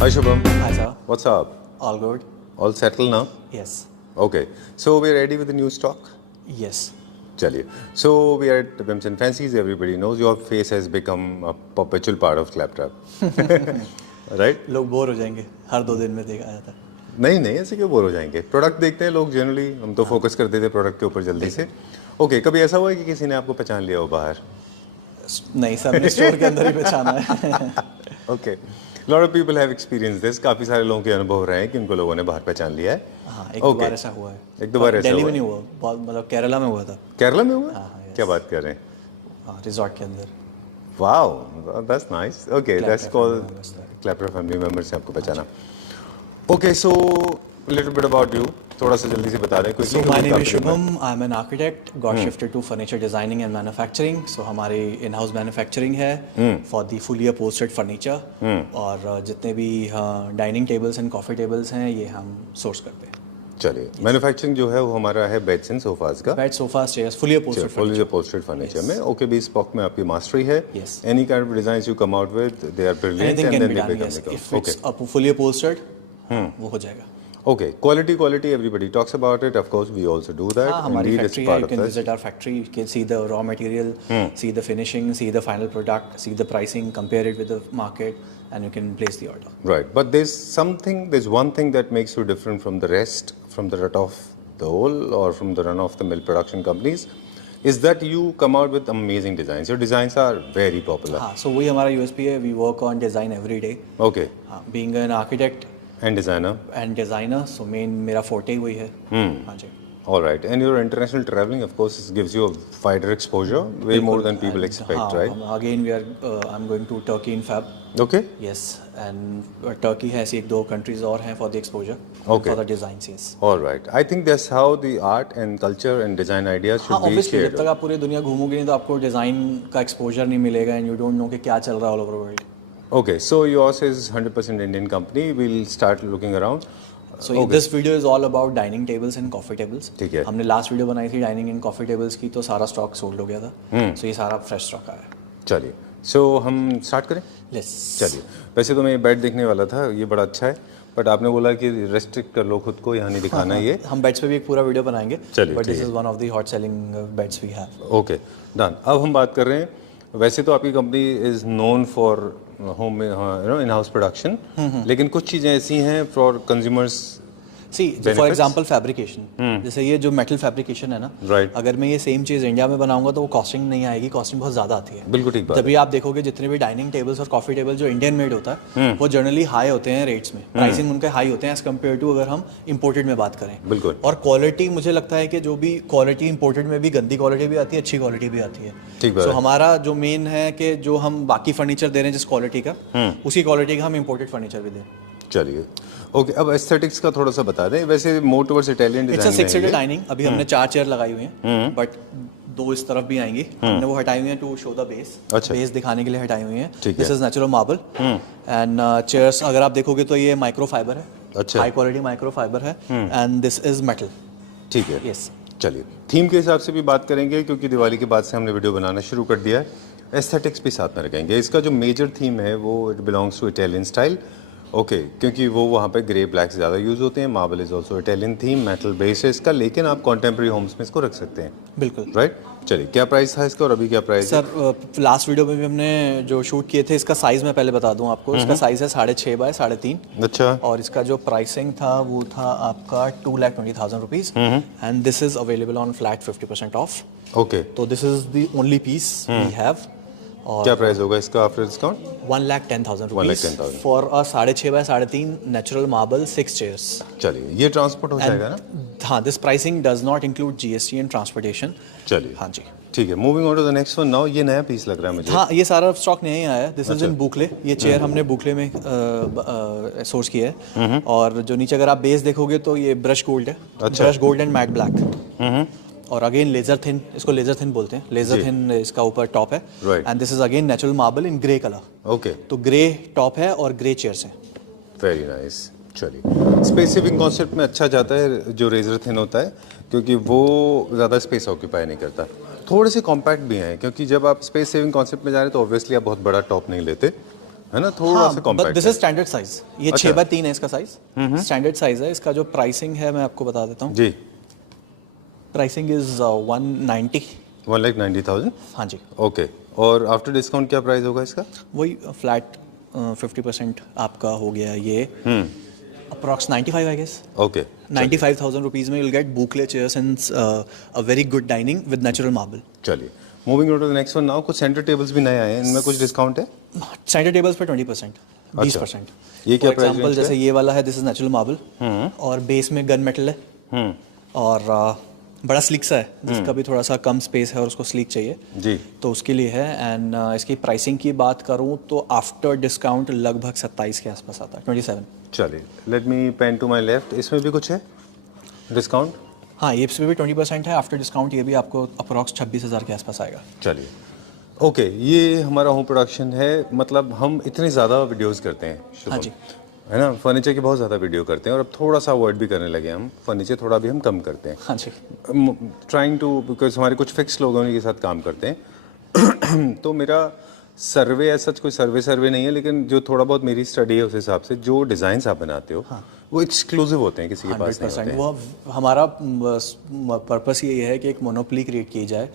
Hi Shubham. Hi, sir. What's up? All good? All settled now? Yes. Okay. So we're ready with the new stock? Yes. Chaliye. So we are at Pimps and Fancies. Everybody knows your face has become a perpetual part of Claptrap. Right? लोग bore हो जाएंगे हर 2 दिन में देखा जाता है. नहीं नहीं, ऐसे क्यों बोर हो जाएंगे? प्रोडक्ट देखते हैं लोग जनरली. हम तो फोकस करते थे प्रोडक्ट के ऊपर जल्दी से. ओके, कभी ऐसा हुआ है कि किसी ने आपको पहचान लिया हो बाहर? नहीं, सबने स्टोर के अंदर ही पहचाना है. Okay. Lot of people have experience this. काफ़ी सारे लोगों के अनुभव रहे हैं कि उनको लोगों ने बाहर पहचान लिया है. हाँ, एक दो बार ऐसा हुआ है. एक दो बार ऐसा दिल्ली हुआ में नहीं हुआ, बहुत मतलब केरला में हुआ था. केरला में हुआ? हाँ, yes. क्या बात कर रहे हैं? हाँ, रिजॉर्ट के अंदर. Wow, that's nice. Okay, that's called क्लैपटर फैमिली मेंबर से आपको पहचाना. Okay, so little bit about you. थोड़ा सा जल्दी से बता दें. So my name is Shubham. I'm an architect. Got shifted to furniture designing and manufacturing. So हमारी in-house manufacturing है for the fully upholstered furniture. और जितने भी dining tables and coffee tables हैं ये हम source करते हैं. चलिए, मैन्युफैक्चरिंग जो है वो हमारा है बेड्स एंड सोफाज का. Bed, sofas, chairs, fully upholstered furniture. Fully upholstered furniture में. ओके, बी स्पॉक में आपकी मास्टरी है. Yes. Any kind of designs you come out with, they are brilliant and then they become. If it's fully upholstered, वो हो जाएगा. Okay, quality, everybody talks about it. Of course, we also do that. हाँ, हमारी Indeed, factory it's है. part You of can this. visit our factory. You can see the raw material, see the finishing, see the final product, see the pricing, compare it with the market, and you can place the order. Right, but there's one thing that makes you different from the rest, from the rut of the whole or from the run-of-the-mill production companies, is that you come out with amazing designs. Your designs are very popular. हाँ, so वही हमारा USP है. We work on design every day. Okay. हाँ, being an architect And designer. and designer, so main मेरा forte वही है. हाँ जी. All right, and your international traveling, of course, gives you a wider exposure, way more than people expect, हाँ, right? Again, I'm going to Turkey in Feb. Okay. Yes, and Turkey है ऐसी 1-2 countries और हैं for the exposure. Okay. For the designs, yes. All right. I think that's how the art and culture and design ideas should हाँ, be obviously shared. जब तक आप पूरी दुनिया घूमोगे नहीं तो आपको डिज़ाइन का एक्सपोजर नहीं मिलेगा and you don't know कि क्या चल रहा है all over the world. Okay, so yours is 100% Indian company. We'll start looking around. So this video is all about dining tables and coffee tables. ठीक है. हमने लास्ट वीडियो बनाई थी डाइनिंग एंड कॉफी टेबल्स की, तो सारा stock sold हो गया था. So ये सारा फ्रेश स्टॉक आया है. चलिए, so हम स्टार्ट करें. Yes. चलिए, वैसे तो मैं ये बेड देखने वाला था, ये बड़ा अच्छा है, बट आपने बोला कि रेस्ट्रिक्ट कर लो खुद को, यहाँ नहीं दिखाना ये. हम बेड्स पे भी एक पूरा वीडियो बनाएंगे. चलिए, बट ठीक दिस है. Is one of the hot selling beds we have. Okay, done. अब हम बात कर रहे हैं, वैसे तो आपकी company is known for home in house production, लेकिन कुछ चीज़ें ऐसी हैं for consumers. See for example fabrication, जैसे ये जो मेटल फैब्रिकेशन है ना, Right. अगर मैं ये सेम चीज़ इंडिया में बनाऊंगा तो वो कॉस्टिंग नहीं आएगी. कॉस्टिंग बहुत ज़्यादा आती है. बिल्कुल ठीक बात. तभी आप देखोगे जितने भी डाइनिंग टेबल्स और कॉफी टेबल जो इंडियन मेड होता है वो जनरली हाई होते हैं रेट्स में. प्राइसिंग उनके हाई होते हैं एज कम्पेयर टू अगर हम इंपोर्टेड में बात करें. बिल्कुल. और क्वालिटी मुझे लगता है कि जो भी क्वालिटी इंपोर्टेड में भी गंदी क्वालिटी भी आती है, अच्छी क्वालिटी भी आती है. ठीक बात सो है. हमारा जो मेन है कि जो हम बाकी फर्नीचर दे रहे हैं जिस क्वालिटी का, उसी क्वालिटी का हम इंपोर्टेड फर्नीचर भी दें. चलिए, ओके. अब एस्थेटिक्स का थोड़ा सा बता दें. वैसे more towards Italian it's a design 6-seater dining. अभी हमने 4 चेयर लगाई हुई हैं, बट 2 इस तरफ भी आएंगी. हमने वो हटाई हुई हैं टू शो द बेस. अच्छा. बेस दिखाने के लिए हटाई हुई हैं. ठीक दिस है. Is natural marble and chairs अगर आप देखोगे तो ये माइक्रो फाइबर है. अच्छा. हाई क्वालिटी माइक्रो फाइबर है एंड दिस इज मेटल. ठीक है. यस. चलिए, थीम के हिसाब से भी बात करेंगे क्योंकि दिवाली के बाद से हमने वीडियो बनाना शुरू कर दिया है. एस्थेटिक्स भी साथ में रखेंगे. इसका जो मेजर थीम है वो it belongs to Italian style. Okay, क्योंकि वो वहाँ पे ग्रे ब्लैक ज़्यादा यूज़ होते हैं. Marble is also Italian theme, metal base है इसका, लेकिन आप कॉन्टेम्प्रेरी होम्स में इसको रख सकते हैं. बिल्कुल. राइट. चलिए, क्या प्राइस था इसका और अभी क्या प्राइस है? सर लास्ट वीडियो में भी हमने जो शूट किए थे, इसका साइज़ मैं पहले बता दूं आपको. इसका साइज़ है 6.5 बाय 3.5. अच्छा. और इसका जो प्राइसिंग था वो था आपका 2,20,000 rupees and this is available on flat 50% off. Okay. तो this is the only piece we have. और क्या प्राइस होगा इसका after discount? 1,10,000 1,10,000 for a 6.5 by 3.5 natural marble 6 chairs. चलिए, ये ट्रांसपोर्ट हो जाएगा ना? हाँ, this pricing does not include GST and transportation. चलिए, हाँ जी. ठीक है. Moving on to the next one now. ये नया पीस लग रहा है मुझे. हाँ, ये सारा स्टॉक नया ही आया है. This is in boucle. ये चेयर हमने बुकले में सोर्स किया है. और जो नीचे अगर आप बेस देखोगे तो ये ब्रश गोल्ड है. अच्छा. Brush gold and matte black. और अगेन लेजर थिन, इसको लेजर थिन बोलते हैं. लेजर थिन इसका ऊपर टॉप है. And this is again natural marble in grey colour. Okay. तो ग्रे टॉप है और ग्रे चेयर्स हैं. Very nice. चलिए, स्पेस सेविंग कॉन्सेप्ट में अच्छा जाता है जो रेजर थिन होता है, क्योंकि वो ज़्यादा स्पेस ऑक्यूपाई नहीं करता. थोड़े से कॉम्पैक्ट भी हैं, क्योंकि जब आप स्पेस सेविंग कॉन्सेप्ट में जा रहे हैं तो ऑब्वियसली आप बहुत बड़ा टॉप नहीं लेते. है ना, थोड़ा सा बट कॉम्पैक्ट दिस है। इज स्टैंडर्ड साइज, ये अच्छा। 6x3 है इसका साइज, स्टैंडर्ड साइज है। इसका जो प्राइसिंग है मैं आपको बता देता हूँ। जी। Pricing is 190। 1,90,000। हाँ जी, ओके, और आफ्टर डिस्काउंट क्या प्राइस होगा इसका? वही फ्लैट 50% आपका हो गया ये, approx 95 I guess. Okay, 95,000 rupees में you'll get Boucle chairs and a very good dining with natural marble. चलिए moving on to the next one now. कुछ सेंटर टेबल्स भी नए आए हैं, इनमें कुछ डिस्काउंट है? सेंटर टेबल्स पे 20%, 20%। ये क्या फॉर प्राइस एग्जांपल रेंज जैसे ये वाला है, दिस इज नेचुरल मार्बल और बेस में गन मेटल है, और बड़ा स्लिक सा है, जिसका भी थोड़ा सा कम स्पेस है और उसको स्लिक चाहिए जी। तो उसके लिए है। एंड इसकी प्राइसिंग की बात करूँ तो आफ्टर डिस्काउंट लगभग 27 के आसपास आता है, 27। चलिए let me pan to my left, इसमें भी कुछ है डिस्काउंट? हाँ, ये इसमें भी 20% है आफ्टर डिस्काउंट, ये भी आपको अप्रॉक्स 26,000 के आसपास आएगा। चलिए ओके, ये हमारा होम प्रोडक्शन है। मतलब हम इतने ज़्यादा वीडियोस करते हैं शुभम, हाँ जी। है ना, फर्नीचर की बहुत ज़्यादा वीडियो करते हैं और अब थोड़ा सा अवॉइड भी करने लगे हम, फर्नीचर थोड़ा भी हम कम करते हैं। हाँ जी। ट्राइंग टू, बिकॉज हमारे कुछ फिक्स लोग हैं उन्हीं के साथ काम करते हैं। तो मेरा सर्वे ऐसा कोई सर्वे नहीं है, लेकिन जो थोड़ा बहुत मेरी स्टडी है उस हिसाब से जो डिज़ाइंस आप बनाते हो वो एक्सक्लूसिव होते हैं, किसी के पास नहीं होते 100%। हैं। वो हमारा पर्पस ये है कि एक मोनोपोली क्रिएट की जाए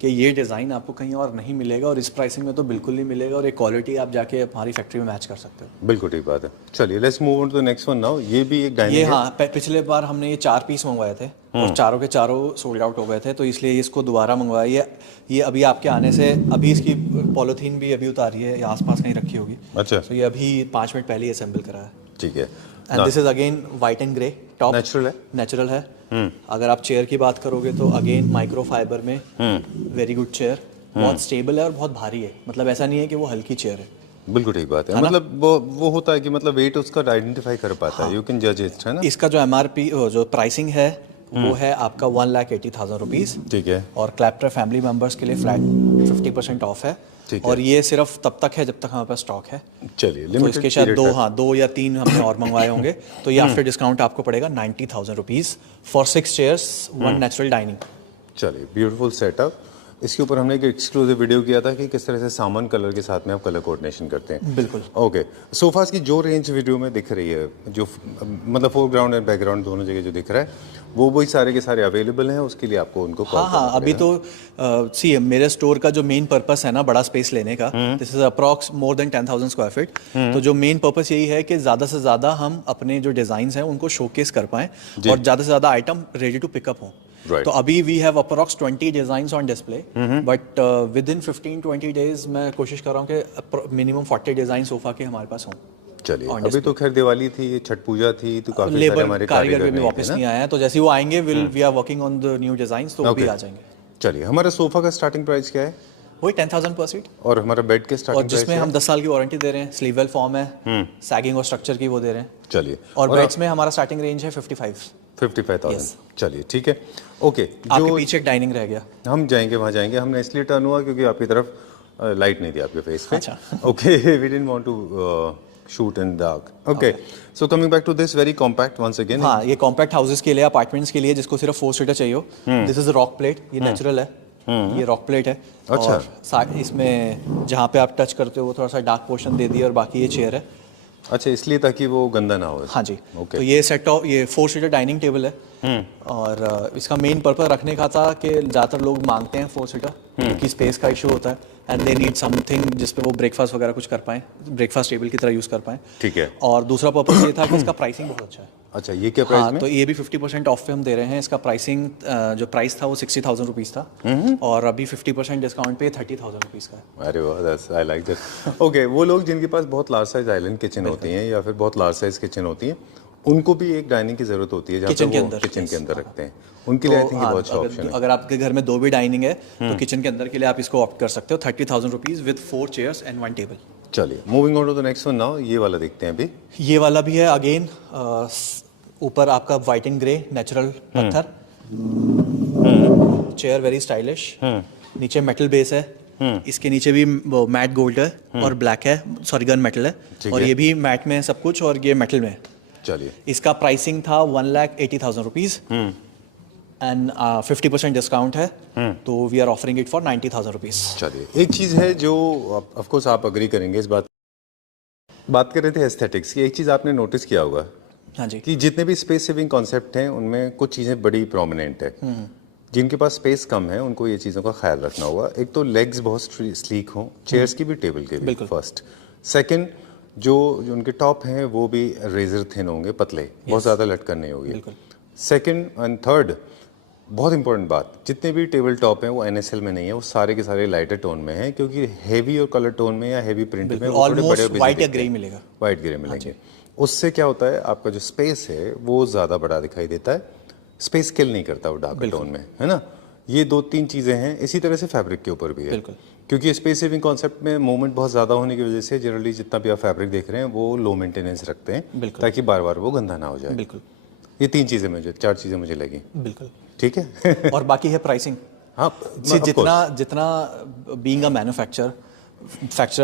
कि ये डिज़ाइन आपको कहीं और नहीं मिलेगा और इस प्राइसिंग में तो बिल्कुल नहीं मिलेगा, और एक क्वालिटी आप जाके हमारी फैक्ट्री में मैच कर सकते हो। बिल्कुल ठीक बात है। चलिए let's move on to the next one now. ये भी एक डाइनिंग ये है। हाँ, पिछले बार हमने ये 4 पीस मंगवाए थे और चारों के चारों सोल्ड आउट हो गए थे, तो इसलिए इसको दोबारा मंगवाया। ये अभी आपके आने से अभी इसकी पॉलीथीन भी अभी उतारी है, या आसपास कहीं रखी होगी। अच्छा, तो ये अभी 5 मिनट पहले ही असेंबल करा है। ठीक है। And this is again white and grey top, natural है। नेचुरल है। अगर आप चेयर की बात करोगे तो अगेन माइक्रो फाइबर में वेरी गुड चेयर, बहुत स्टेबल है और बहुत भारी है। मतलब ऐसा नहीं है कि वो हल्की चेयर है। बिल्कुल ठीक बात है। मतलब वो होता है कि मतलब वेट उसका आइडेंटिफाई कर पाता है, यू कैन जज इट, है ना। इसका जो MRP जो प्राइसिंग है वो है आपका 1,80,000 रुपीज़। ठीक है। और क्लैप्टर फैमिली मेंबर्स के लिए फ्लैट 50% ऑफ है। ठीक है। और ये सिर्फ तब तक है जब तक हमारे पास स्टॉक है। चलिए तो लिमिटेड इसके शायद 2 या 3 हमने और मंगवाए होंगे। तो ये आफ्टर डिस्काउंट आपको पड़ेगा 90,000 rupees for 6 chairs, 1 natural dining. चलिए ब्यूटीफुल सेटअप। इसके ऊपर हमने एक एक्सक्लूसिव वीडियो किया था कि किस तरह से सामान कलर के साथ में आप कलर कोऑर्डिनेशन करते हैं। बिल्कुल। ओके, सोफास की जो रेंज वीडियो में दिख रही है, जो मतलब फोरग्राउंड और बैकग्राउंड दोनों जगह जो दिख रहा है, वो वही सारे के सारे अवेलेबल हैं। उसके लिए आपको उनको कॉल हाँ, अभी तो सी मेरे स्टोर का जो मेन पर्पस है ना, बड़ा स्पेस लेने का, this is approx more than 10,000 square feet. तो जो मेन पर्पस यही है कि ज़्यादा से ज़्यादा हम अपने जो डिज़ाइंस हैं उनको शोकेस कर पाएँ और ज़्यादा से ज़्यादा आइटम रेडी टू पिकअप हों। Right. तो अभी we have approx 20 designs on display, but with in 15-20 days मैं कोशिश कर रहा हूँ कि मिनिमम 40 डिज़ाइन सोफा के हमारे पास हों। चलिए अभी तो खैर दिवाली थी, छठ पूजा थी, तो काफी सारे लेबर हमारे कारीगर भी नहीं वापस थे नहीं आया है, तो जैसे ही वो आएंगे we are working on the new designs, तो वो भी आ जाएंगे। चलिए हमारा सोफा का स्टार्टिंग प्राइस क्या है? वही 10,000 पर सीट, और हमारा बेड के और स्टार्टिंग प्राइस जिसमें हम 10 साल की वारंटी दे रहे हैं, स्लीववेल फॉर्म है, सैगिंग और स्ट्रक्चर की वो दे रहे हैं। चलिए और बेड्स में हमारा स्टार्टिंग रेंज है 55,000। Yes. चलिए ठीक है। ओके, आपके जो पीछे एक डाइनिंग रह गया। हम जाएंगे वहाँ जाएंगे। हमने इसलिए टर्न हुआ क्योंकि आपकी तरफ लाइट नहीं थी आपके फेस पे। अच्छा। Okay, we didn't want to shoot in dark. Okay, so coming back to this very compact once again. हाँ, ये कॉम्पैक्ट हाउसेस के लिए, अपार्टमेंट्स के लिए जिसको सिर्फ 4 सीटर चाहिए हो, दिस इज रॉक प्लेट। ये नेचुरल है, ये रॉक प्लेट है। अच्छा। और इसमें जहाँ पे आप टच करते हो वो थोड़ा सा डार्क पोर्शन दे दिया, और बाकी ये चेयर है। अच्छा, इसलिए ताकि वो गंदा ना हो। हाँ जी। ओके। तो ये सेट ऑफ, ये 4 सीटर डाइनिंग टेबल है। और इसका मेन पर्पस रखने का था कि ज़्यादातर लोग मांगते हैं 4 सीटर, क्योंकि स्पेस का इशू होता है, एंड दे नीड समथिंग जिस पे वो ब्रेकफास्ट वगैरह कुछ कर पाएँ, ब्रेकफास्ट टेबल की तरह यूज़ कर पाएँ। ठीक है। और दूसरा पर्पस ये था कि इसका प्राइसिंग बहुत अच्छा है। अच्छा, ये क्या प्राइस हाँ, में? तो ये भी 50% ऑफ पे हम दे रहे हैं। इसका प्राइसिंग जो प्राइस था वो 60,000 रुपीज़ था, और अभी 50% डिस्काउंट पे 30,000 रुपीज़ का है। अरे वाह, that's I like that. Okay, वो लोग जिनके पास बहुत लार्ज साइज आइलैंड किचन होती हैं या फिर बहुत लार्ज साइज किचन होती हैं, उनको भी एक डाइनिंग की जरूरत होती है जहाँ पे वो किचन के अंदर रखते हैं। उनके लिए आई थिंक ये बहुत अच्छा ऑप्शन है। अगर आपके घर में 2 भी डाइनिंग है तो किचन के अंदर के लिए आप इसको ऑप्ट कर सकते हो। 30,000 rupees with 4 chairs and 1 table. चलिए moving on to the next one now. ये वाला देखते हैं अभी। ये वाला भी है अगेन, ऊपर आपका वाइट एंड ग्रे नेचुरल पत्थर, चेयर वेरी स्टाइलिश, नीचे मेटल बेस है, इसके नीचे भी मैट गोल्ड है और ब्लैक है, सॉरी गन मेटल है, और ये भी मैट में है सब कुछ, और ये मेटल में है। चलिए, इसका प्राइसिंग था 1,80,000 रुपीज़, एंड 50% डिस्काउंट है, तो we are offering it for 90,000 rupees. चलिए एक चीज़ है जो ऑफ कोर्स आप अग्री करेंगे इस बात बात कर रहे थे एस्थेटिक्स की, एक चीज़ आपने नोटिस किया होगा हाँ जी। कि जितने भी स्पेस सेविंग कॉन्सेप्ट हैं उनमें कुछ चीज़ें बड़ी प्रोमिनेंट है। जिनके पास स्पेस कम है उनको ये चीज़ों का ख्याल रखना होगा। एक तो लेग्स बहुत स्लीक हों, चेयर्स की भी, टेबल के भी, फर्स्ट। सेकंड, जो उनके टॉप हैं वो भी रेजर थिन होंगे, पतले, बहुत ज़्यादा लटकन नहीं होगी। सेकंड एंड थर्ड, बहुत इंपॉर्टेंट बात, जितने भी टेबल टॉप हैं वो NSL में नहीं है, वो सारे के सारे लाइटर टोन में हैं, क्योंकि हेवी और कलर टोन में या हेवी प्रिंट में वो थोड़े बड़े व्हाइट या ग्रे मिलेगा। वाइट ग्रे मिलेंगे। उससे क्या होता है, आपका जो स्पेस है वो ज़्यादा बड़ा दिखाई देता है, स्पेस किल नहीं करता वो डार्क टोन में, है ना। ये 2-3 चीज़ें हैं। इसी तरह से फैब्रिक के ऊपर भी है, क्योंकि स्पेस सेविंग कॉन्सेप्ट में मूवमेंट बहुत ज़्यादा होने की वजह से जनरली जितना भी आप फैब्रिक देख रहे हैं वो लो मेंटेनेंस रखते हैं, ताकि बार बार वो गंदा ना हो जाए। बिल्कुल। ये 4 चीज़ें मुझे लगी। बिल्कुल। ठीक है। और बाकी है प्राइसिंग। हाँ, जितना बीइंग अ मैन्युफैक्चरर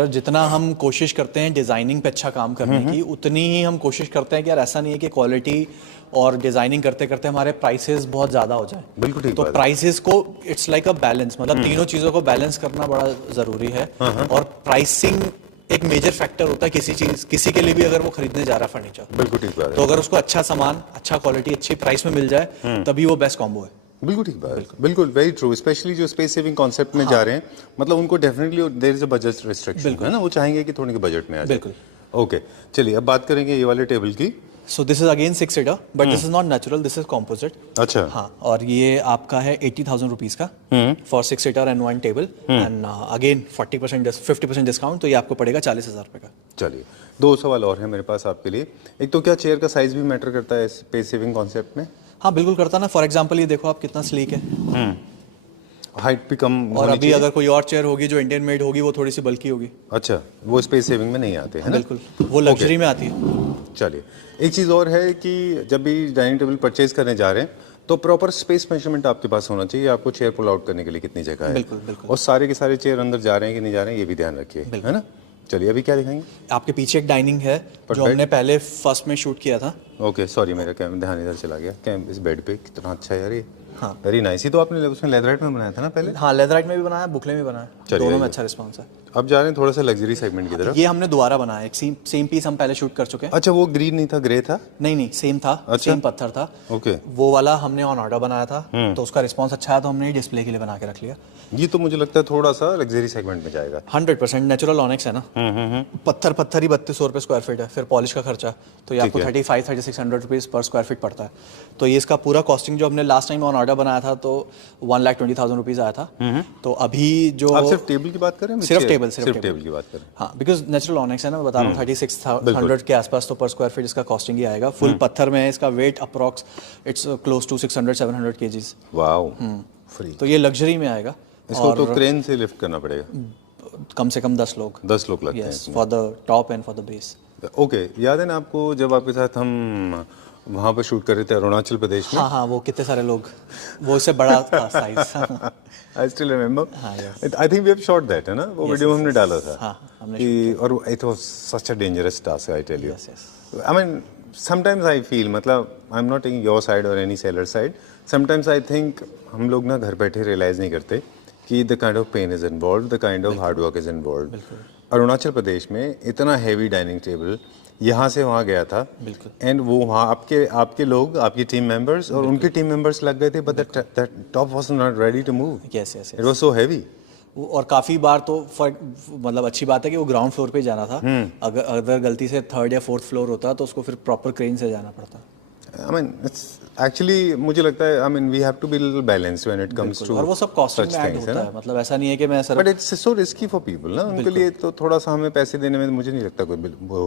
जितना हम कोशिश करते हैं डिज़ाइनिंग पे अच्छा काम करने की, उतनी ही हम कोशिश करते हैं कि यार ऐसा नहीं है कि क्वालिटी और डिज़ाइनिंग करते करते हमारे प्राइसेस बहुत ज़्यादा हो जाए। बिल्कुल ठीक। तो प्राइसेस को इट्स लाइक अ बैलेंस, मतलब तीनों चीज़ों को बैलेंस करना बड़ा ज़रूरी है। और प्राइसिंग एक मेजर फैक्टर होता है किसी के लिए भी, अगर वो खरीदने जा रहा है फर्नीचर। बिल्कुल ठीक बात है। तो अगर उसको अच्छा सामान, अच्छा क्वालिटी, अच्छी प्राइस में मिल जाए, तभी वो बेस्ट कॉम्बो है। बिल्कुल ठीक बात है, बिल्कुल वेरी ट्रू। स्पेशली जो स्पेस सेविंग कॉन्सेप्ट में जा रहे हैं, मतलब उनको definitely there is a budget restriction, है ना, वो चाहेंगे कि थोड़ी बजट में आ जाए। बिल्कुल। ओके, चलिए अब बात करेंगे ये वाले टेबल की। So this is again 6 seater, but this is not natural, this is composite. अच्छा। हाँ, और ये आपका है 80,000 रुपीज का for 6 seater and 1 table, and again 50% discount, तो ये आपको पड़ेगा 40,000 रुपये का। चलिए, 2 सवाल और हैं मेरे पास आपके लिए। एक तो क्या चेयर का साइज भी मैटर करता है स्पेस सेविंग कॉन्सेप्ट में? हाँ बिल्कुल करता ना। फॉर एग्जाम्पल ये देखो आप कितना स्लीक है, हाइट भी कम। और अभी अगर कोई और चेयर होगी जो इंडियन मेड होगी वो थोड़ी सी बल्की होगी। अच्छा, वो स्पेस सेविंग में नहीं आते हैं ना? बिल्कुल, वो लग्जरी में आती है। चलिए, एक चीज़ और है कि जब भी डाइनिंग टेबल परचेज करने जा रहे हैं तो प्रॉपर स्पेस मेजरमेंट आपके पास होना चाहिए। आपको चेयर पुल आउट करने के लिए कितनी जगह है, बिल्कुल बिल्कुल। और सारे के सारे चेयर अंदर जा रहे हैं कि नहीं जा रहे हैं, ये भी ध्यान रखिए, है ना। चलिए, अभी क्या दिखाएंगे? आपके पीछे एक डाइनिंग है जो हमने पहले फर्स्ट में शूट किया था। ओके, सॉरी, मेरा कैमरा ध्यान इधर चला गया। इस बेड पे कितना अच्छा है यार ये। हाँ, वेरी नाइस। ही तो आपने उसमें लेदराइट में बनाया था ना पहले? हाँ, लेदराइट में भी बनाया, बुकले में बनाया, दोनों में अच्छा रिस्पांस है। अब जा रहे हैं थोड़ा सा लग्जरी सेगमेंट की तरफ। ये हमने दोबारा बनाया, एक सेम पीस हम पहले शूट कर चुके हैं। अच्छा, वो ग्रीन नहीं था, ग्रे था? नहीं, सेम था। अच्छा? सेम पत्थर था। ओके। वो वाला हमने ऑन ऑर्डर बनाया था, तो उसका रिस्पांस अच्छा है, तो हमने डिस्प्ले के लिए बना के रख लिया। ये तो मुझे लगता है थोड़ा सा लग्जरी सेगमेंट में जाएगा। 100% नेचुरल ऑनिक्स है ना। पत्थर ही 3200 रुपये स्क्वायर फीट है, फिर पॉलिश का खर्चा, तो ये आपको 35-3600 रुपीज़ पर स्क्वायर फीट पड़ता है। तो ये इसका पूरा कॉस्टिंग जो हमने लास्ट टाइम ऑन ऑर्डर बनाया था तो 1,20,000 रुपीज़ आया था। तो अभी जो आप सिर्फ टेबल की बात कर रहे हैं? सिर्फ टेबल की बात कर रहे हैं। हाँ, बिकॉज नेचुरल ऑनिक्स है ना, बता रहा हूँ 3600 के आसपास तो पर स्क्वायर फीट इसका कॉस्टिंग ही आएगा। फुल पत्थर में है, इसका weight approx it's close to 600-700 kgs। Wow, free. तो ये लग्जरी में आएगा। इसको तो क्रेन से लिफ्ट करना पड़ेगा, कम से कम 10 लोग लगते हैं for the top and for the base. Okay, याद है ना आपको जब आपके साथ हम वहाँ पर शूट कर रहे थे अरुणाचल प्रदेश में? हाँ, वो कितने सारे लोग, वो इससे बड़ा था साइज। आई स्टिल रिमेंबर। हाँ, I think we have shot that, है ना, वो वीडियो हमने डाला था। हाँ, हमने कि और it was such a dangerous task, I tell you. I mean sometimes I feel, मतलब I am not taking your side और any seller side, sometimes I think हम लोग ना घर बैठे रियलाइज नहीं करते कि the kind of pain is involve, the kind of hard work is involve. Arunachal Pradesh में इतना हैवी डाइनिंग टेबल यहाँ से वहाँ गया था, एंड वो वहाँ आपके लोग, आपकी टीम मेंबर्स और उनके टीम मेंबर्स लग गए थे, but that top was not ready to move. Yes, it was so heavy. और काफ़ी बार तो मतलब अच्छी बात है कि वो ग्राउंड फ्लोर पे जाना था। अगर गलती से 3rd या 4th फ्लोर होता तो उसको फिर प्रॉपर क्रेन से जाना पड़ता। I mean, it's actually मुझे लगता है, I mean, we have to be a little balanced when it comes to और वो सब कॉस्टिंग में ऐड होता है, मतलब ऐसा नहीं है कि मैं sir. But it's so risky for people ना, उनके लिए तो थोड़ा सा हमें पैसे देने में मुझे नहीं लगता कोई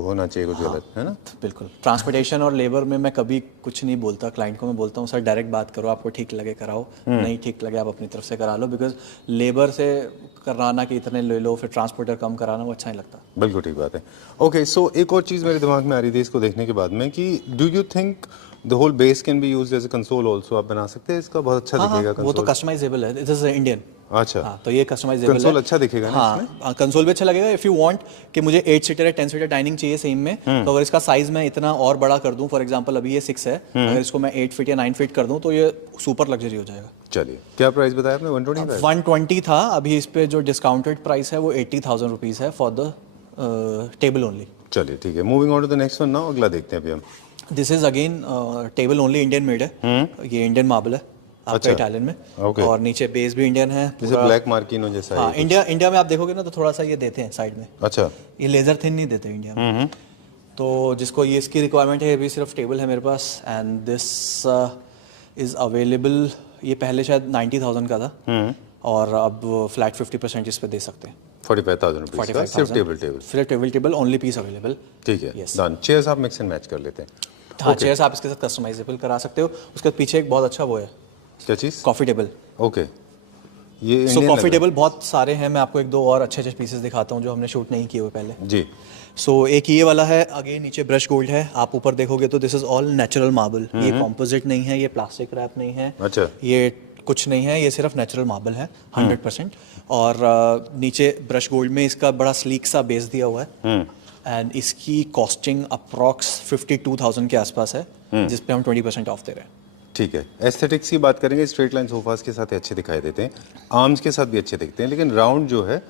होना चाहिए कुछ गलत, है ना। बिल्कुल, ट्रांसपोर्टेशन और लेबर में मैं कभी कुछ नहीं बोलता, क्लाइंट को मैं बोलता हूँ सर डायरेक्ट बात करो, आपको ठीक लगे कराओ, नहीं ठीक लगे आप अपनी तरफ से करा लो, बिकॉज लेबर से कराना कि इतने ले लो फिर ट्रांसपोर्टर कम कराना वो अच्छा नहीं लगता। बिल्कुल ठीक बात है। ओके, सो एक और चीज़ मेरे दिमाग में आ रही थी इसको देखने के बाद में कि do you think the whole base can be used as a console also? आप बना सकते हैं इसका, बहुत अच्छा दिखेगा कंसोल। वो तो कस्टमाइजेबल है, इट इज इंडियन। अच्छा, हाँ, तो ये कस्टमाइजेबल कंसोल अच्छा दिखेगा ना इसमें? हाँ, कंसोल भी अच्छा लगेगा। इफ यू वांट कि मुझे 8 सीटर या 10 सीटर डाइनिंग चाहिए सेम में, तो अगर इसका साइज मैं इतना और बड़ा कर दूं, फॉर एग्जांपल अभी ये 6 है, अगर इसको मैं 8 फीट या 9 फीट कर दूं तो ये सुपर लग्जरी हो जाएगा। चलिए, क्या प्राइस बताया आपने? 120 था, अभी इस पे जो डिस्काउंटेड प्राइस है वो 80,000 रुपीज़ है फॉर द टेबल ओनली। चलिए ठीक है, moving on to the next one ना, अगला देखते हैं अभी हम। This is again table only Indian made है। ये इंडियन मार्बल है आपका, अच्छा। इटालियन में। Okay. और नीचे बेस भी इंडियन है जैसे पूरा। ब्लैक मार्किनो जैसा हाँ, है। इंडिया में आप देखोगे ना तो थोड़ा सा ये देते हैं साइड में, अच्छा। ये लेजर थिन नहीं देते इंडिया में। तो जिसको ये इसकी रिक्वायरमेंट है, ये भी सिर्फ टेबल है मेरे पास। एंड दिस इज अवेलेबल, ये पहले शायद 90,000 का था और अब फ्लैट 50% इस पे दे सकते हैं। 45,000 रुपीज का सिर्फ टेबल ओनली पीस अवेलेबल। ठीक है, Yes. डन। चेयर्स आप मिक्स एंड मैच कर लेते हैं। हाँ, चेयर्स आप इसके साथ कस्टमाइजेबल करा सकते हो। उसके पीछे एक बहुत अच्छा वो है, क्या चीज़? Coffee table. ओके, ये सो इंडियन कॉफ़ी टेबल बहुत सारे हैं, मैं आपको एक दो और अच्छे अच्छे पीसेस दिखाता हूँ जो हमने शूट नहीं किए हुए पहले। जी। सो एक ये वाला है, अगेन नीचे ब्रश गोल्ड है। आप ऊपर देखोगे तो this is all natural marble. ये कॉम्पोजिट नहीं है, ये प्लास्टिक रैप नहीं है, अच्छा। ये कुछ नहीं है, ये सिर्फ नेचुरल मार्बल है 100%। और नीचे ब्रश गोल्ड में इसका बड़ा स्लीक सा बेस दिया हुआ है। एंड इसकी कॉस्टिंग अप्रॉक्स 52,000 के आसपास है, जिस पे हम 20% ऑफ दे रहे हैं। ठीक है, एस्थेटिक्स की बात करेंगे, स्ट्रेट लाइन सोफास के साथ अच्छे दिखाई देते हैं, आर्म्स के साथ भी अच्छे दिखते हैं, लेकिन राउंड जो है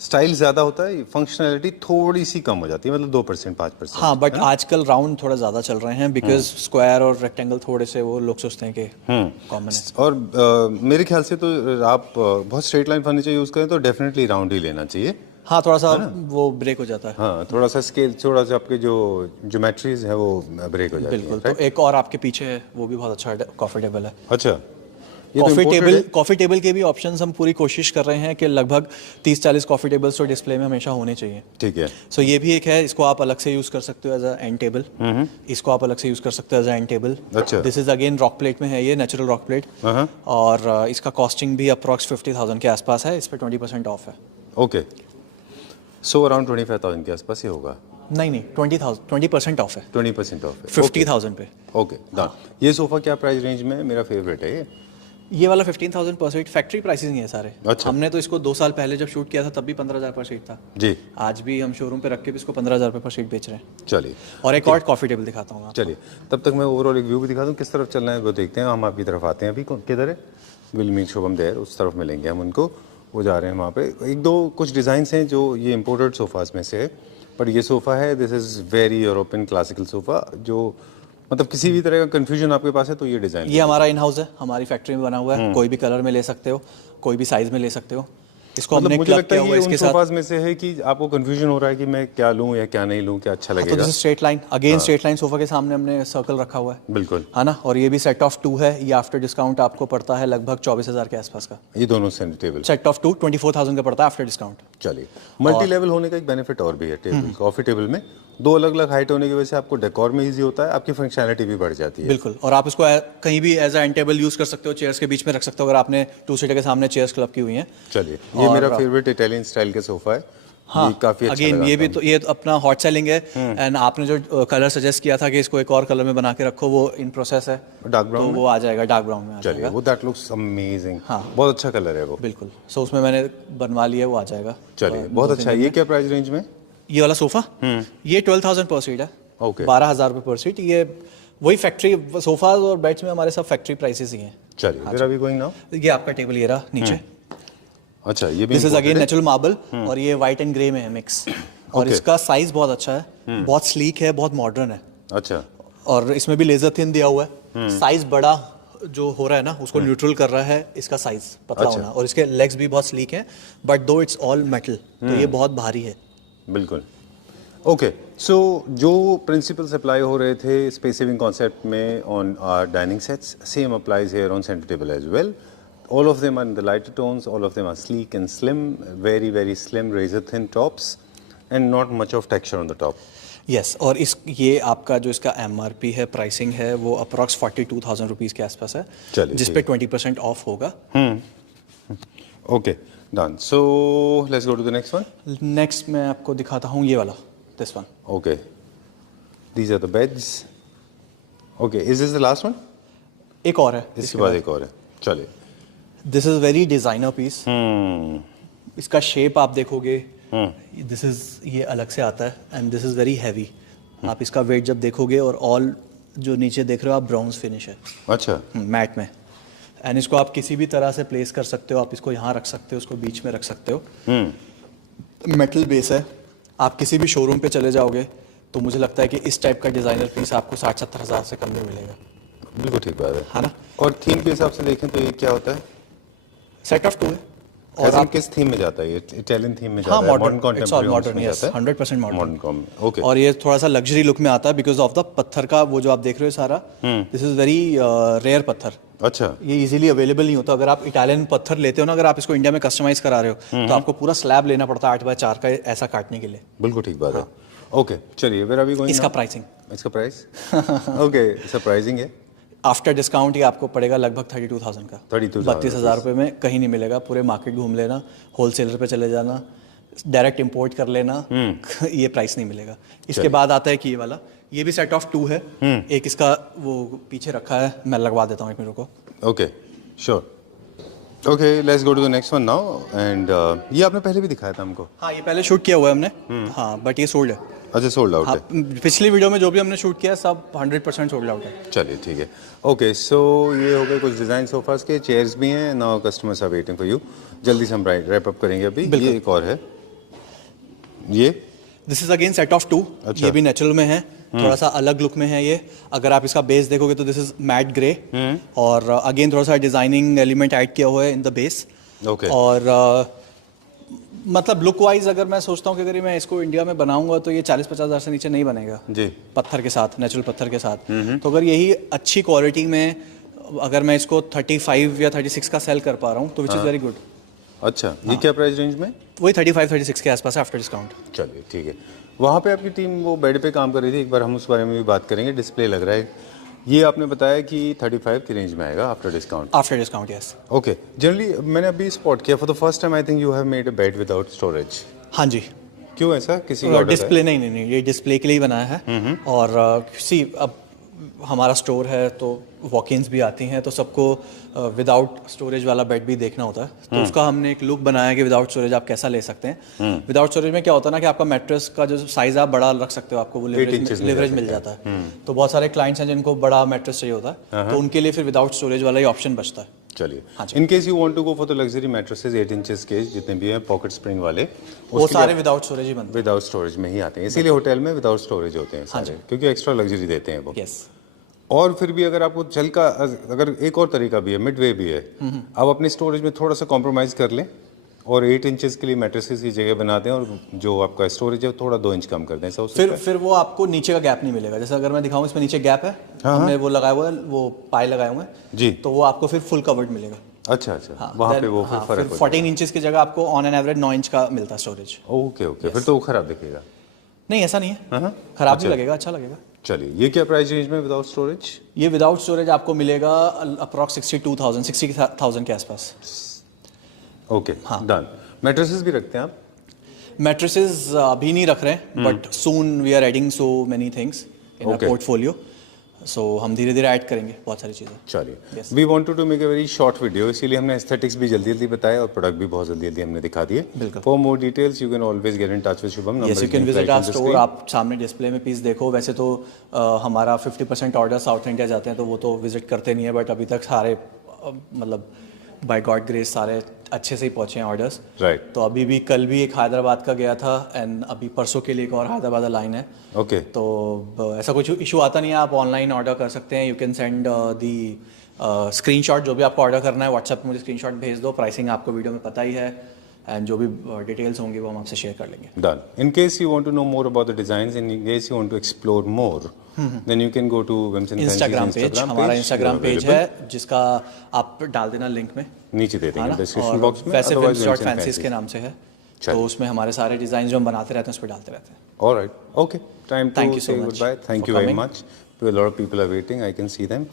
स्टाइल ज़्यादा होता है, फंक्शनैलिटी थोड़ी सी कम हो जाती है, मतलब 2% 5%। हाँ, बट आजकल राउंड थोड़ा ज़्यादा चल रहे हैं, बिकॉज स्क्वायर और रेक्टेंगल थोड़े से वो लोग सोचते हैं कि कॉमन है। और मेरे ख्याल से तो आप बहुत स्ट्रेट लाइन फर्नीचर यूज़ करें तो डेफिनेटली राउंड ही लेना चाहिए। हाँ, थोड़ा सा वो ब्रेक हो जाता है। हाँ, थोड़ा सा स्केल, थोड़ा सा आपके जो ज्योमेट्रीज है वो ब्रेक हो जाती है। बिल्कुल। तो एक और आपके पीछे है, वो भी बहुत अच्छा कॉफ़ी टेबल है। अच्छा, ये तो imported है? कॉफ़ी टेबल के भी ऑप्शंस हम पूरी कोशिश कर रहे हैं कि लगभग 30-40 कॉफ़ी टेबल्स तो डिस्प्ले में हमेशा होने चाहिए। ठीक है। सो ये भी एक है, इसको आप अलग से यूज़ कर सकते हो एज अ एंड टेबल। इसको आप अलग से यूज़ कर सकते हो एज अ एंड टेबल। अच्छा। This is again rock plate में है, ये नेचुरल रॉक प्लेट। और इसका कॉस्टिंग भी अप्रॉक्स 50,000 के आसपास है, इस पर 20% ऑफ है। ओके, सो अराउंड 25,000 के आसपास ही होगा। नहीं, 20% ऑफ है, 20% ऑफ है 50,000 पे। Okay, done. ये सोफा क्या प्राइस रेंज में है? मेरा फेवरेट है ये वाला 15,000 पर सीट। फैक्ट्री प्राइसेस ही है सारे। अच्छा। हमने तो इसको 2 साल पहले जब शूट किया था तब भी 15,000 पर सीट था जी। आज भी हम शोरूम पे रख के भी इसको 15,000 रुपये पर सीट बेच रहे हैं। चलिए, और एक और कॉफ़ी टेबल दिखाता हूँ आपको। चलिए, तब तक मैं ओवरऑल एक व्यू भी दिखा दूँ, किस तरफ चलना है वो देखते हैं। हम आपकी तरफ आते हैं, अभी किधर है? विल मीट शुभम देयर, उस तरफ मिलेंगे हम उनको, वो जा रहे हैं वहाँ पे। एक दो कुछ डिज़ाइंस हैं जो ये इम्पोर्टेड सोफ़ाज में से है, पर ये सोफ़ा है, this is very European classical sofa, जो मतलब किसी भी तरह का कन्फ्यूजन आपके पास है तो ये डिज़ाइन। ये हमारा इन हाउस है, हमारी फैक्ट्री में बना हुआ है। कोई भी कलर में ले सकते हो, कोई भी साइज में ले सकते हो। इसको मतलब हमने मुझे क्लब लगता किया है हुआ ये है उन इसके साथ। सोफाज में से है कि आपको कंफ्यूजन हो रहा है कि मैं क्या लूं या क्या नहीं लूं, क्या अच्छा तो लगेगा। This straight line, again straight line sofa के सामने हमने सर्कल रखा हुआ है। बिल्कुल, है ना। और ये भी सेट ऑफ 2 है, ये आफ्टर डिस्काउंट आपको पड़ता है लगभग 24,000 के आसपास का। ये दोनों सेंटर टेबल सेट ऑफ 2 24,000 का पड़ता है आफ्टर डिस्काउंट। चलिए, मल्टी लेवल होने का एक बेनिफिट और भी है टेबल, कॉफी टेबल में 2 अलग अलग हाइट होने की वजह से आपको डेकोर में इजी होता है, आपकी फंक्शनैलिटी भी बढ़ जाती है। बिल्कुल। और आप इसको कहीं भी as a end table use कर सकते हो, चेयर्स के बीच में रख सकते हो अगर आपने 2 सीटर के सामने चेयर्स क्लब की हुई हैं। चलिए, ये मेरा फेवरेट इटालियन स्टाइल का सोफा है। हाँ, ये काफी अच्छा अगेन लगा ये भी तो ये तो अपना हॉट सेलिंग है। एंड आपने जो कलर सजेस्ट किया था कि इसको एक और कलर में बना के रखो, वो इन प्रोसेस है। डार्क ब्राउन, तो वो आ जाएगा, डार्क ब्राउन में आ चलिए, जाएगा। वो दैट लुक्स अमेजिंग। हाँ, बहुत अच्छा कलर है वो। बिल्कुल। सो उसमें मैंने बनवा लिया, वो आ जाएगा। चलिए, बहुत अच्छा है। ये क्या प्राइस रेंज में? ये वाला सोफा ये 12,000 पर सीट है। ओके, 12,000 रुपये पर सीट। ये वही फैक्ट्री सोफाज और बेड्स में हमारे सब फैक्ट्री प्राइसेस ही हैं। चलिए, फिर अभी गोइंग नाउ। ये आपका टेबल ये रहा नीचे। अच्छा, ये भी this is again natural marble और ये वाइट एंड ग्रे में है मिक्स। और इसका साइज बहुत अच्छा है, बहुत स्लीक है, बहुत मॉडर्न है। अच्छा, और इसमें भी लेजर थिन दिया हुआ है। साइज बड़ा जो हो रहा है ना, उसको न्यूट्रल कर रहा है इसका साइज पतला होना। और इसके लेग्स भी बहुत स्लीक हैं, बट दो इट्स ऑल मेटल, तो ये बहुत भारी है। बिल्कुल। ओके, सो जो प्रिंसिपल्स अप्लाई हो रहे थे स्पेस सेविंग कॉन्सेप्ट में on our dining sets, same applies here on centre table as well. All of them are in the lighter tones, all of them are sleek and slim, very very slim razor thin tops and not much of texture on the top. Yes और ये आपका जो इसका MRP है, pricing है, वो approx 42,000 rupees के आसपास है, जिस पे 20% ऑफ होगा। Okay, done. So let's go to the next one. Next मैं आपको दिखाता हूँ ये वाला, this one. Okay, these are the beds. Okay, is this the last one? एक और है, इसके बाद एक और है. चलिए. This is very designer piece. इसका शेप आप देखोगे, दिस इज ये अलग से आता है and this is very heavy. आप इसका वेट जब देखोगे, और ऑल जो नीचे देख रहे हो आप ब्राउन्स फिनिश है. अच्छा. मैट में. एंड इसको आप किसी भी तरह से प्लेस कर सकते हो. आप इसको यहाँ रख सकते हो, इसको बीच में रख सकते हो. मेटल बेस है. आप किसी भी शोरूम पे चले जाओगे, तो मुझे लगता है कि इस टाइप का डिज़ाइनर पीस आपको 60-70 हज़ार से कम नहीं मिलेगा। बिल्कुल ठीक बात है ना। और थीम के हिसाब से देखें तो ये क्या होता है? सेट ऑफ 2 है। और आप किस थीम में जाता है? ये इटालियन थीम में जाता हाँ, है, modern modern contemporary yes, 100% modern modern. कॉम। ओके। और ये थोड़ा सा लग्जरी लुक में आता है बिकॉज ऑफ द पत्थर का वो जो आप देख रहे हो सारा, दिस इज वेरी रेयर पत्थर। अच्छा। ये इजीली अवेलेबल नहीं होता। अगर आप इटालियन पत्थर लेते हो ना, अगर आप इसको इंडिया में कस्टमाइज करा रहे हो तो आपको पूरा स्लैब लेना पड़ता है 8x4 का ऐसा काटने के लिए। बिल्कुल ठीक बात है। ओके चलिए, वेयर आर वी गोइंग? इसका प्राइसिंग, इसका प्राइस ओके सरप्राइजिंग है। आफ्टर डिस्काउंट ये आपको पड़ेगा लगभग 32,000 का। 32,000 रुपये में कहीं नहीं मिलेगा। पूरे मार्केट घूम लेना, होलसेलर पे चले जाना, डायरेक्ट इंपोर्ट कर लेना, ये प्राइस नहीं मिलेगा। इसके बाद आता है कि ये वाला, ये भी सेट ऑफ 2 है। एक इसका वो पीछे रखा है, मैं लगवा देता हूँ एक मिनट को। Okay sure. Okay let's go to the next one now. And ये आपने पहले भी दिखाया था हमको। हाँ, ये पहले शूट किया हुआ है हमने। हाँ, बट ये सोल्ड है। अच्छा, सोल्ड आउट हाँ, है। पिछली वीडियो में जो भी हमने शूट किया सब 100% सोल्ड आउट है। चलिए ठीक है। ओके सो ये हो गए कुछ डिज़ाइन सोफास के। चेयर्स भी हैं। Now customers are waiting for you. जल्दी से हम रैप अप करेंगे अभी। ये एक और है, ये this is again set of 2। ये भी नेचुरल में है, थोड़ा सा अलग लुक में है ये। अगर आप इसका बेस देखोगे तो दिस इज मैट ग्रे, और अगेन थोड़ा सा डिजाइनिंग एलिमेंट ऐड किया हुआ है इन द बेस। ओके। और मतलब लुक वाइज अगर मैं सोचता हूँ कि अगर मैं इसको इंडिया में बनाऊंगा तो ये 40-50 हज़ार से नीचे नहीं बनेगा जी, पत्थर के साथ, नेचुरल पत्थर के साथ। तो अगर यही अच्छी क्वालिटी में अगर मैं इसको 35 या 36 का सेल कर पा रहा हूँ तो विच इज़ वेरी गुड। अच्छा, ये क्या प्राइस रेंज में? वही 35-36 के आसपास आफ्टर डिस्काउंट। चलिए ठीक है। वहाँ पे आपकी टीम वो बेड पे काम कर रही थी, एक बार हम उस बारे में भी बात करेंगे। डिस्प्ले लग रहा है, ये आपने बताया कि 35 की रेंज में आएगा after discount. After discount yes. Okay. Generally मैंने अभी स्पॉट किया for the first time I think you have made a bed without storage. हाँ जी। क्यों ऐसा? किसी डिस्प्ले नहीं, ये डिस्प्ले के लिए ही बनाया है। और सी अब हमारा स्टोर है तो वॉक-इन्स भी आती हैं, तो सबको विदाउट स्टोरेज वाला बेड भी देखना होता है। तो उसका हमने एक लुक बनाया कि विदाउट स्टोरेज आप कैसा ले सकते हैं। विदाउट स्टोरेज में क्या होता है ना कि आपका मैट्रेस का जो साइज आप बड़ा रख सकते हो, आपको वो लिवरेज मिल जाता है। तो बहुत सारे क्लाइंट्स हैं जिनको बड़ा मैट्रेस चाहिए होता है, तो उनके लिए फिर विदाउट स्टोरेज वाला ही ऑप्शन बचता है। चलिए, in case you want to go for the luxury mattresses 8 inches के जितने भी हैं पॉकेट स्प्रिंग वाले, वो सारे विदाउट स्टोरेज ही बनते हैं। विदाउट स्टोरेज में ही आते हैं, इसीलिए होटल में विदाउट स्टोरेज होते हैं सारे, क्योंकि एक्स्ट्रा लग्जरी देते हैं वो। यस। और फिर भी अगर आपको चल का, अगर एक और तरीका भी है, मिड वे भी है, आप अपने स्टोरेज में थोड़ा सा कॉम्प्रोमाइज़ कर लें और 8 इंचेस के लिए मैट्रेसेस की जगह बना दें, और जो आपका स्टोरेज है थोड़ा 2 इंच कम कर दें। सब फिर वो आपको नीचे का गैप नहीं मिलेगा। जैसे अगर मैं दिखाऊं, इसमें नीचे गैप है, हमने वो लगाया हुआ है, वो पाए लगाए हुए हैं जी, तो वो आपको फिर फुल कवर्ड मिलेगा। अच्छा, वहाँ पे वो फिर फर्क 14 इंचेस की जगह आपको ऑन एन एवरेज 9 इंच का मिलता है स्टोरेज। ओके, फिर तो वो खराब दिखेगा। नहीं, ऐसा नहीं है, खराब नहीं लगेगा, अच्छा लगेगा। चलिए, ये क्या प्राइस रेंज में विदाउट स्टोरेज? ये विदाउट स्टोरेज आपको मिलेगा अप्रॉक्स 60,000 के आसपास। Okay, done. मैट्रेसेस भी रखते हैं आप? मैट्रेसेस अभी नहीं रख रहे हैं, but soon we are adding so many things in our portfolio, so हम धीरे धीरे ऐड करेंगे बहुत सारी चीज़ें। चलिए, we wanted to make a very short video, इसीलिए हमने एस्थेटिक्स भी जल्दी जल्दी बताया और प्रोडक्ट भी बहुत जल्दी जल्दी हमने दिखा दिए। For more details you can always get in touch with Shubham. Yes, you can visit our store. आप सामने डिस्प्ले में पीस देखो। वैसे तो हमारा 50% ऑर्डर साउथ इंडिया जाते हैं, तो वो तो विजिट करते नहीं है, बट अभी तक सारे मतलब बाय गॉड ग्रेस सारे अच्छे से ही पहुंचे हैं ऑर्डर्स। राइट। तो अभी भी कल भी एक हैदराबाद का गया था, एंड अभी परसों के लिए एक और हैदराबाद लाइन है। ओके। तो ऐसा कुछ इशू आता नहीं है, आप ऑनलाइन ऑर्डर कर सकते हैं। You can send the screenshot, जो भी आपको ऑर्डर करना है व्हाट्सएप पे मुझे स्क्रीनशॉट भेज दो। प्राइसिंग आपको वीडियो में पता ही है, एंड जो भी डिटेल्स होंगी वो हम आपसे शेयर कर लेंगे। Done. In case you want to know more about the designs, in case you want to explore more, then you can go to Vims and Instagram page. हमारा इंस्टाग्राम पेज है जिसका आप डाल देना लिंक में, नीचे दे देंगे डिस्क्रिप्शन बॉक्स में। वैसे films.fancies के नाम से है, तो उसमें हमारे सारे डिजाइन जो हम बनाते रहते हैं उस पर डालते रहते हैं। ऑलराइट, ओके, टाइम टू से good-bye. Thank you very much. A lot of people are waiting, I can see them.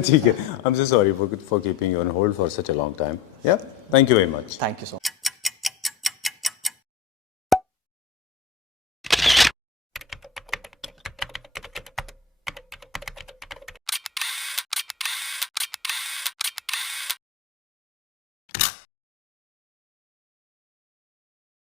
ठीक है, I'm so sorry for keeping you on hold for such a long time. Yeah, thank you very much. Thank you so much.